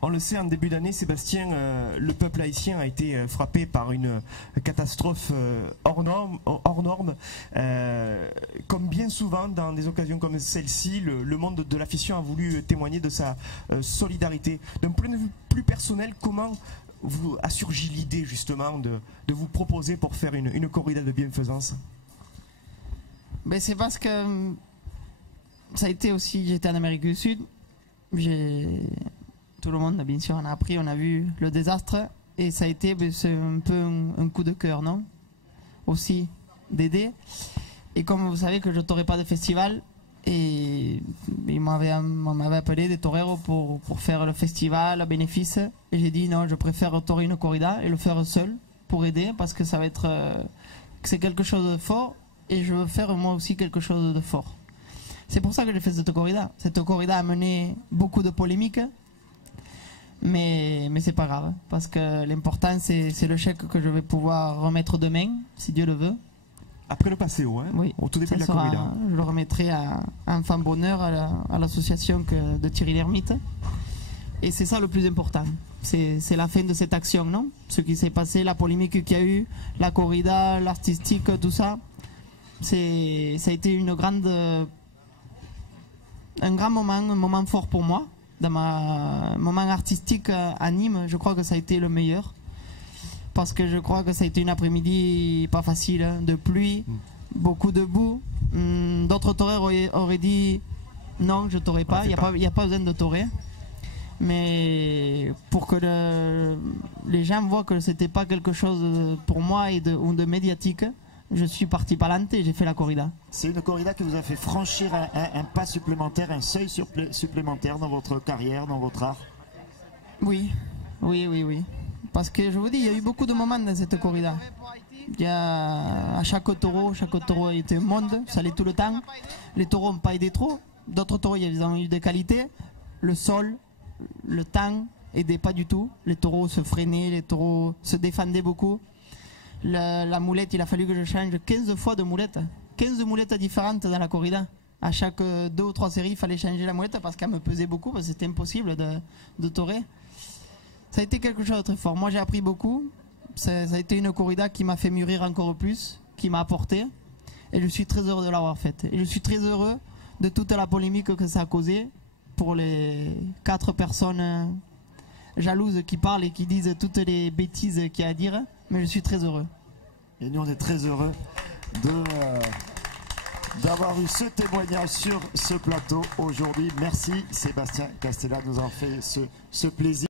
On le sait, en début d'année, Sébastien, le peuple haïtien a été frappé par une catastrophe hors norme. Comme bien souvent, dans des occasions comme celle-ci, le monde de la fission a voulu témoigner de sa solidarité. D'un point de vue plus personnel, comment a surgi l'idée justement de vous proposer pour faire une corrida de bienfaisance? Ben, c'est parce que ça a été aussi, j'étais en Amérique du Sud, tout le monde bien sûr en a appris, on a vu le désastre et ça a été c'est un peu un coup de cœur, non? Aussi d'aider. Et comme vous savez que je ne torerai pas de festival, et on m'avait appelé des toreros pour faire le festival à bénéfice, et j'ai dit non, je préfère torer une corrida et le faire seul pour aider parce que ça va être c'est quelque chose de fort et je veux faire moi aussi quelque chose de fort. C'est pour ça que j'ai fait cette corrida. Cette corrida a mené beaucoup de polémiques, mais c'est pas grave, parce que l'important c'est le chèque que je vais pouvoir remettre demain, si Dieu le veut. Après le Paseo, hein, oui, au tout début de la corrida. Je le remettrai à Enfant Bonheur, à l'association de Thierry Lhermitte. Et c'est ça le plus important. C'est la fin de cette action, non? Ce qui s'est passé, la polémique qu'il y a eu, la corrida, l'artistique, tout ça. Ça a été un grand moment, un moment fort pour moi. Dans mon moment artistique à Nîmes, je crois que ça a été le meilleur. Parce que je crois que ça a été une après-midi pas facile, hein, de pluie, beaucoup de boue. D'autres toreurs auraient dit non, je ne t'aurais pas, il n'y a pas besoin de torer. Mais pour que les gens voient que ce n'était pas quelque chose pour moi ou de médiatique, je suis parti palante et j'ai fait la corrida. C'est une corrida qui vous a fait franchir un pas supplémentaire, un seuil supplémentaire dans votre carrière, dans votre art? Oui. Parce que je vous dis, il y a eu beaucoup de moments dans cette corrida. Il y a à chaque taureau était un monde, ça allait tout le temps. Les taureaux n'ont pas aidé trop. D'autres taureaux, ils ont eu des qualités. Le sol, le temps aidait pas du tout. Les taureaux se freinaient, les taureaux se défendaient beaucoup. La moulette, il a fallu que je change 15 fois de moulette. 15 moulettes différentes dans la corrida. À chaque 2 ou 3 séries, il fallait changer la moulette parce qu'elle me pesait beaucoup, parce que c'était impossible de torer. Ça a été quelque chose de très fort. Moi, j'ai appris beaucoup. Ça a été une corrida qui m'a fait mûrir encore plus, qui m'a apporté. Et je suis très heureux de l'avoir faite. Et je suis très heureux de toute la polémique que ça a causé pour les 4 personnes jalouses qui parlent et qui disent toutes les bêtises qu'il y a à dire. Mais je suis très heureux. Et nous, on est très heureux d'avoir eu ce témoignage sur ce plateau aujourd'hui. Merci Sébastien Castella de nous avoir fait ce plaisir.